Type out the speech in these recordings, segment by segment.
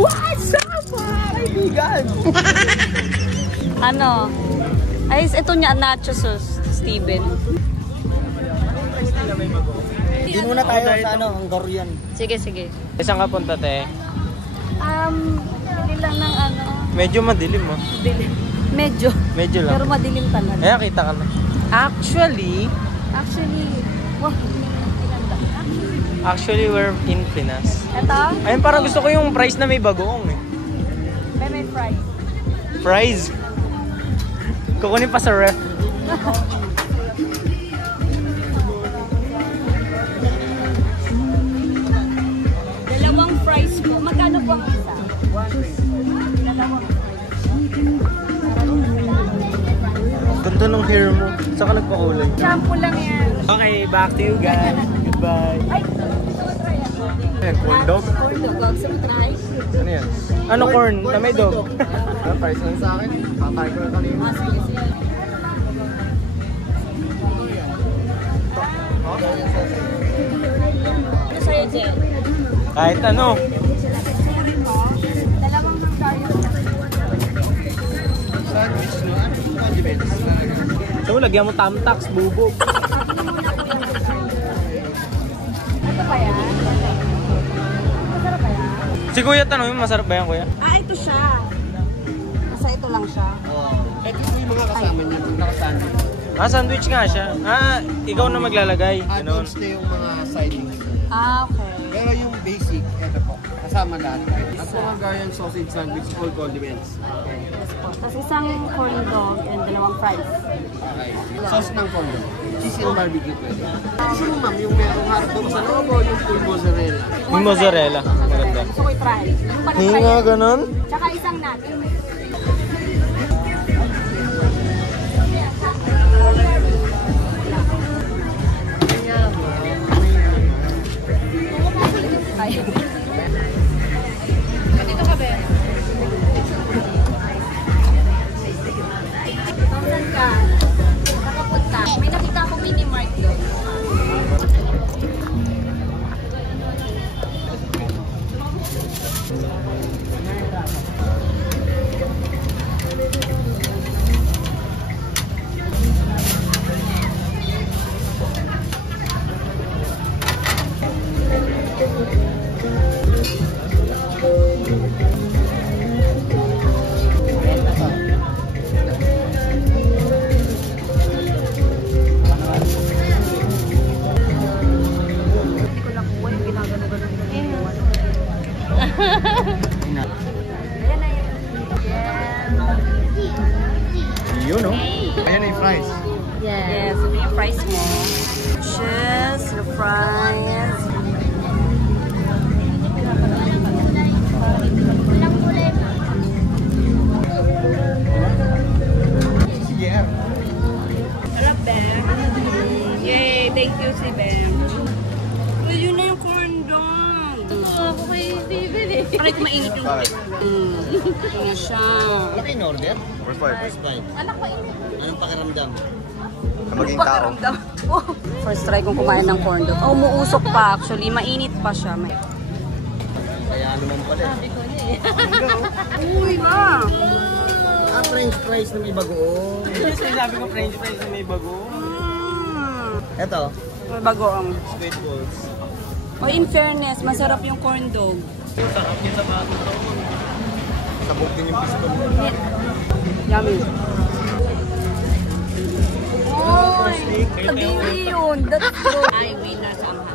What's up, mga kaibigan? Ano? Ay, ito niya, nachos, Steven. Hindi muna tayo sa ano, ang Dorian. Sige, sige. Saan ka punta, te? Hindi lang ng ano. Medyo madilim, mo. Dilim. Medyo. Medyo lang. Pero madilim talaga. Ayan, kita ka na. Actually, wow. Actually, we're in Pinas. Ito? Ayun, parang gusto ko yung fries na may bagoong eh. May fries. Fries? Kukunin pa sa ref. Dalawang fries po. Magkano po ang isa? Dalawang fries. Ganda ng hair mo. Saan ka nagpakulay? Shampoo lang yan. Okay, back to you guys. Goodbye. Ay, gusto mo try ako? Ayan, corn dog? Corn dog. Gusto mo try? Ano yan? Ano corn? Na may dog? Ano, price lang sa akin. Patay ko lang kanina. Sige, sige. Ano sa'yo, Jen? Kahit ano. Dalawang ng tayo. Sandwich, no? Ano yung condiments? So, lagyan mo tamtax, bubog. Ito ba yan? Masarap ba yan? Si kuya, tanong mo, masarap ba yan, kuya? Ito siya. Basta ito lang siya. Ito yung mga kasama niya, yung nakasandwich. Sandwich nga siya. Ikaw na maglalagay. Ganun. Add-ons na yung mga sidings. Okay. Pero yung basic, ito po, kasama lahat. At mga Hungarian sausage sandwich, all condiments. Tapos isang corn dog and dalawang fries. Okay. Sauce ng corn dog. Cheese and barbecue pwede. Gusto mo ma'am, yung merong hotdog sa loob o yung full mozzarella? Yung mozzarella. Maganda. Gusto ko i-try. Yung pa Hindi nga ganun. Tsaka isang natin. Dito ka, Ben. Saan ka? Nakapunta. May nakita akong mini-mart doon. Yun, no? Ayan na yung fries. Yes, ito yung fries mo. Cheese, the fries. Sige, R. Sarap, Ben. Yay! Thank you, si Ben. Well, yun na yung corn dog. Ako kay Steven eh. Parang mainit yung Ano siya? Wala kayo in-order? First bite. First bite. Anak ko init. Anong pakiramdam? Maging tao. First try kong kumain ng corn dog. Oh, umuusok pa actually. Mainit pa siya. Kaya naman pala. Sabi ko niya eh. Uy na! French fries na may bagoong. Sinasabi ko french fries na may bago. Eto. May bagoong. Squid balls. Oh, in fairness, masarap yung corn dog. Sarap niya sa bago. Sabog din yung piston. Yummy. Oh, kadiri yun. That's good. I win na somehow.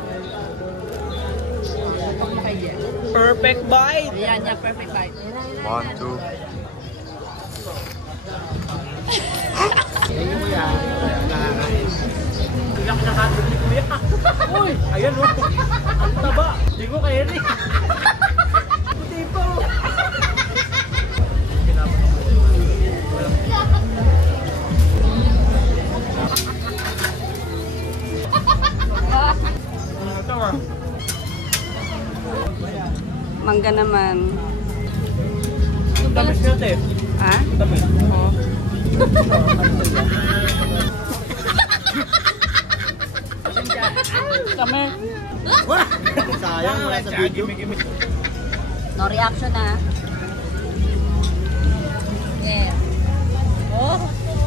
Perfect bite! Ayan, yeah, perfect bite. 1, 2. Ayun mo yan. Nakakain. Iyak na hotdog ni kuya. Uy! Ayan o! Ang taba! Hindi ko kaya rin. Puti po! Mangga naman. Ang tamis nyo, te. Ha? Tamis. Oo. Kami. Sayang, wala sa video. No reaction na. Yeah. Oh.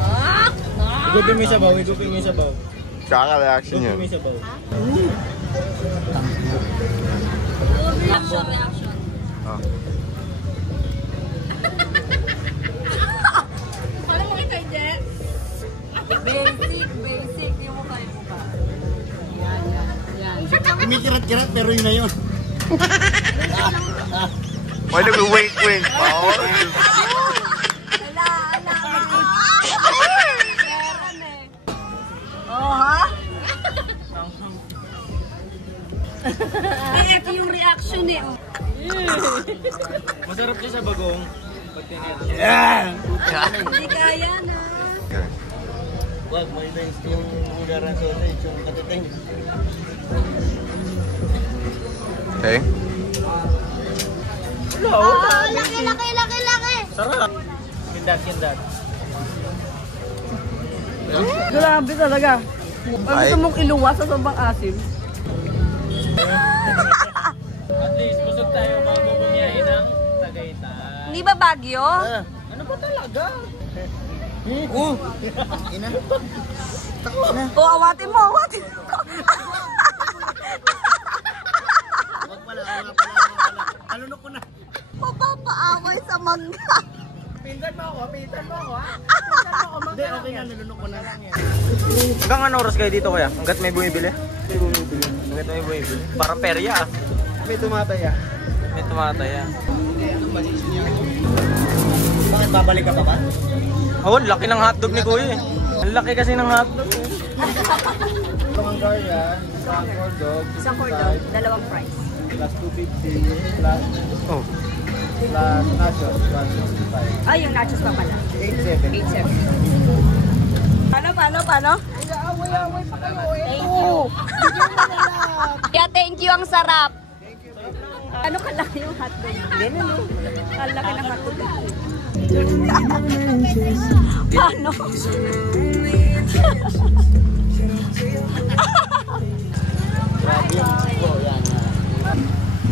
Ah. Igupin mo yung sabaw, igupin mo yung sabaw. Kaka-reaction Igupin yun. mo yung sabaw. Reaction. Oh. Paano mo kita, Je? Basic. Yung mukha. Yan. Kumikirat-kirat pero yun na yun. Why nag-wink-wink pa? Ala. Meron eh. Oh, ha? Ito yung reaction eh. Oh. Masarap siya sa bagong. Pagtingin. Hindi kaya na. Wag, may thanks yung udaran sausage, yung katiting. Okay. Laki. Sarap. Kindat. Grabe talaga. Ang gusto mong iluwas sa sobrang asim. At least, busog tayo bago bumiyahin ng Tagaytay. Hindi ba Baguio? Ano ba talaga? O, awatin mo. Talunok ko na. Mapapaaway sa mangga. Pinsan mo ako ha? Pinsan mo ako, hindi, okay nga, nalunok ko na lang yan. Hanggang ano oras kayo dito kuya? Hanggat may bumibili? Hanggat may bumibili. Parang perya ah. May tumataya. May tumataya. Bakit babalik ka pa ba? Oo, laki ng hotdog ni kuya eh. Ang laki kasi ng hotdog eh. Isang garya, isang corn dog, Isang cordon, dalawang price. plus 250, plus Oh. nachos, 165. Ay, yung nachos pa pala. 87. 87. Paano? Thank you. Yeah, thank you. Ang sarap. Ano kalaki yung hotdog? Kalaki ng hotdog. Paano?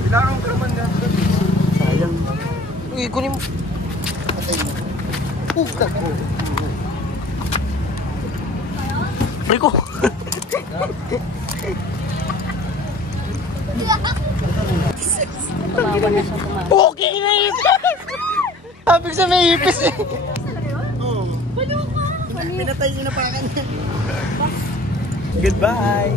Ilarong ka naman nga. Sayang. Uy, kunin mo. Rico. Tumawa na siya, tumawa. Okay na ipis! Sabi ko sa may ipis eh. Oo. Pinatay, inapakan niya. Goodbye!